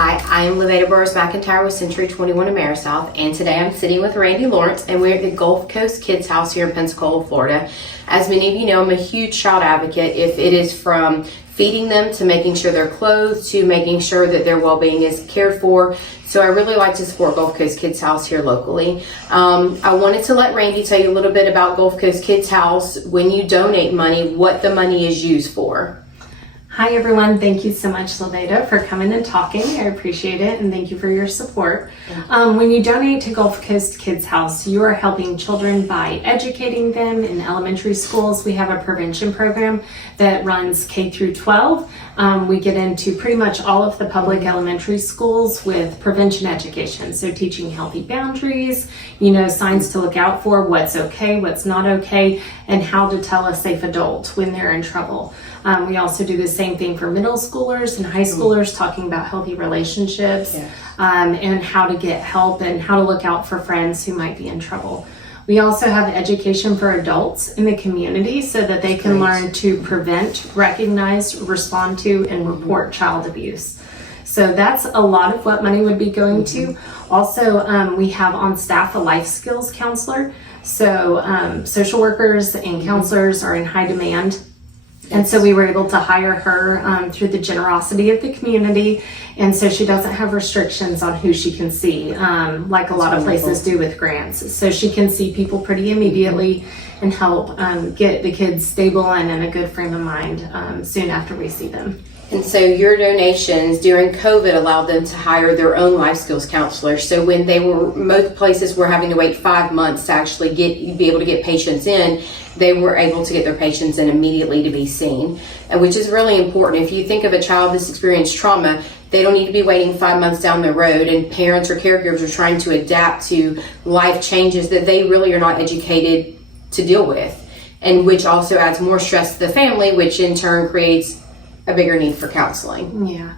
Hi, I am Levada Burris McIntyre with Century 21 AmeriSouth, and today I'm sitting with Randi Lawrence, and we're at the Gulf Coast Kids House here in Pensacola, Florida. As many of you know, I'm a huge child advocate. If it is from feeding them to making sure they're clothed to making sure that their well-being is cared for. So I really like to support Gulf Coast Kids House here locally. I wanted to let Randi tell you a little bit about Gulf Coast Kids House. When you donate money, what the money is used for. Hi everyone, thank you so much, Levada, for coming and talking. I appreciate it, and thank you for your support. When you donate to Gulf Coast Kids House, you are helping children by educating them in elementary schools. We have a prevention program that runs K through 12. We get into pretty much all of the public elementary schools with prevention education. So teaching healthy boundaries, signs to look out for, what's okay, what's not okay, and how to tell a safe adult when they're in trouble. We also do the same thing for middle schoolers and high schoolers, talking about healthy relationships, and how to get help and how to look out for friends who might be in trouble. We also have education for adults in the community so that they can learn to prevent, recognize, respond to, and report child abuse. So that's a lot of what money would be going to. Also, we have on staff a life skills counselor. So social workers and counselors are in high demand. And so we were able to hire her through the generosity of the community. And so she doesn't have restrictions on who she can see, like a lot of places do with grants. So she can see people pretty immediately and help get the kids stable and in a good frame of mind soon after we see them. And so your donations during COVID allowed them to hire their own life skills counselors. So when most places were having to wait 5 months to actually be able to get patients in, they were able to get their patients in immediately to be seen, which is really important. If you think of a child that's experienced trauma, they don't need to be waiting 5 months down the road, and parents or caregivers are trying to adapt to life changes that they really are not educated to deal with, and which also adds more stress to the family, which in turn creates a bigger need for counseling. Yeah.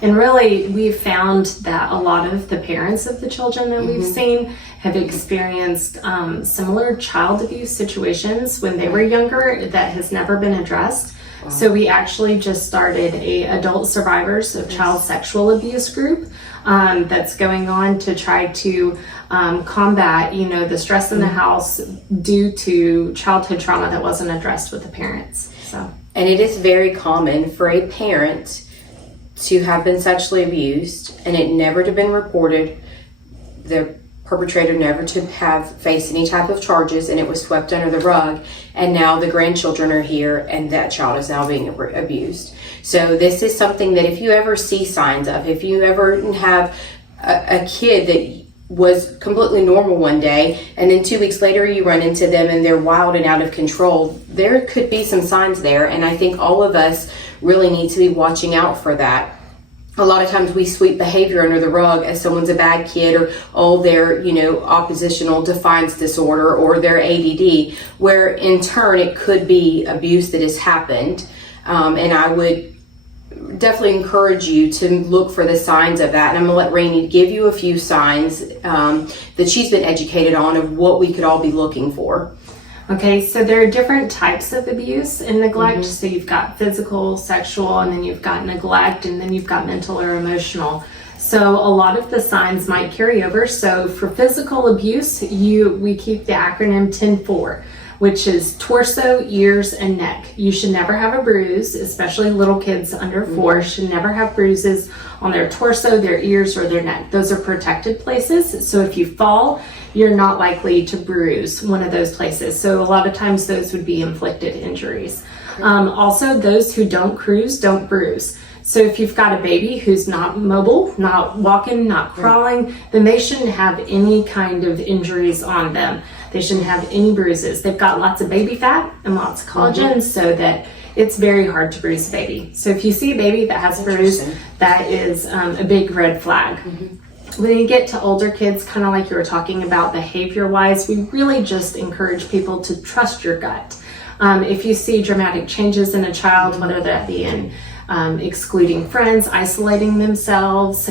And really, we've found that a lot of the parents of the children that we've seen have experienced similar child abuse situations when they were younger that has never been addressed. Wow. So we actually just started a adult survivors of child sexual abuse group that's going on to try to combat, the stress in the house due to childhood trauma that wasn't addressed with the parents. And it is very common for a parent to have been sexually abused and it never to have been reported, the perpetrator never to have faced any type of charges, and it was swept under the rug, and now the grandchildren are here and that child is now being abused. So this is something that if you ever see signs of, if you ever have a kid that was completely normal one day and then 2 weeks later you run into them and they're wild and out of control, there could be some signs there, and I think all of us really need to be watching out for that. A lot of times we sweep behavior under the rug as someone's a bad kid, or they're oppositional defiance disorder, or they're ADD, where in turn it could be abuse that has happened. And I would definitely encourage you to look for the signs of that. And I'm going to let Randi give you a few signs that she's been educated on of what we could all be looking for. Okay, so there are different types of abuse and neglect. So you've got physical, sexual, and then you've got neglect, and then you've got mental or emotional. So a lot of the signs might carry over. So for physical abuse, we keep the acronym 10-4. Which is torso, ears, and neck. You should never have a bruise, especially little kids under 4 should never have bruises on their torso, their ears, or their neck. Those are protected places, so if you fall, you're not likely to bruise one of those places. So a lot of times those would be inflicted injuries. Also, those who don't cruise don't bruise. So if you've got a baby who's not mobile, not walking, not crawling, then they shouldn't have any kind of injuries on them. They shouldn't have any bruises. They've got lots of baby fat and lots of collagen, so that it's very hard to bruise a baby. So if you see a baby that has a bruise, that is a big red flag. When you get to older kids, kind of like you were talking about behavior-wise, we really just encourage people to trust your gut. If you see dramatic changes in a child, whether that be in excluding friends, isolating themselves,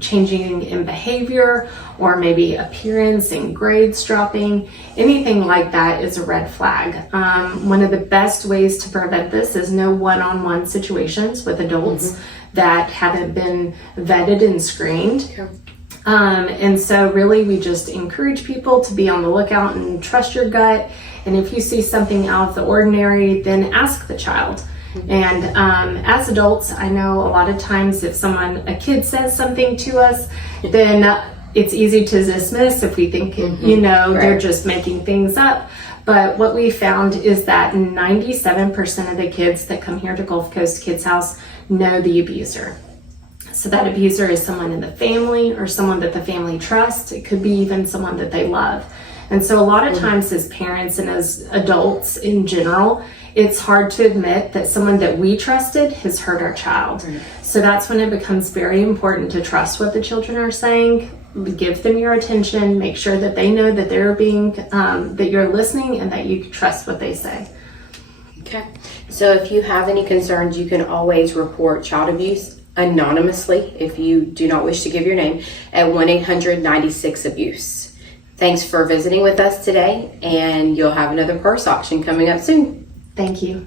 changing in behavior, or maybe appearance and grades dropping. Anything like that is a red flag. One of the best ways to prevent this is no one-on-one situations with adults that haven't been vetted and screened. Okay. And so really we just encourage people to be on the lookout and trust your gut. And if you see something out of the ordinary, then ask the child. And as adults, I know a lot of times if a kid says something to us, then it's easy to dismiss if we think, they're just making things up. But what we found is that 97% of the kids that come here to Gulf Coast Kids House know the abuser. So that abuser is someone in the family or someone that the family trusts. It could be even someone that they love. And so a lot of times as parents and as adults in general, it's hard to admit that someone that we trusted has hurt our child. So that's when it becomes very important to trust what the children are saying, give them your attention, make sure that they know that they're that you're listening and that you trust what they say. Okay. So if you have any concerns, you can always report child abuse anonymously if you do not wish to give your name at 1-800-96-ABUSE. Thanks for visiting with us today, and you'll have another purse auction coming up soon. Thank you.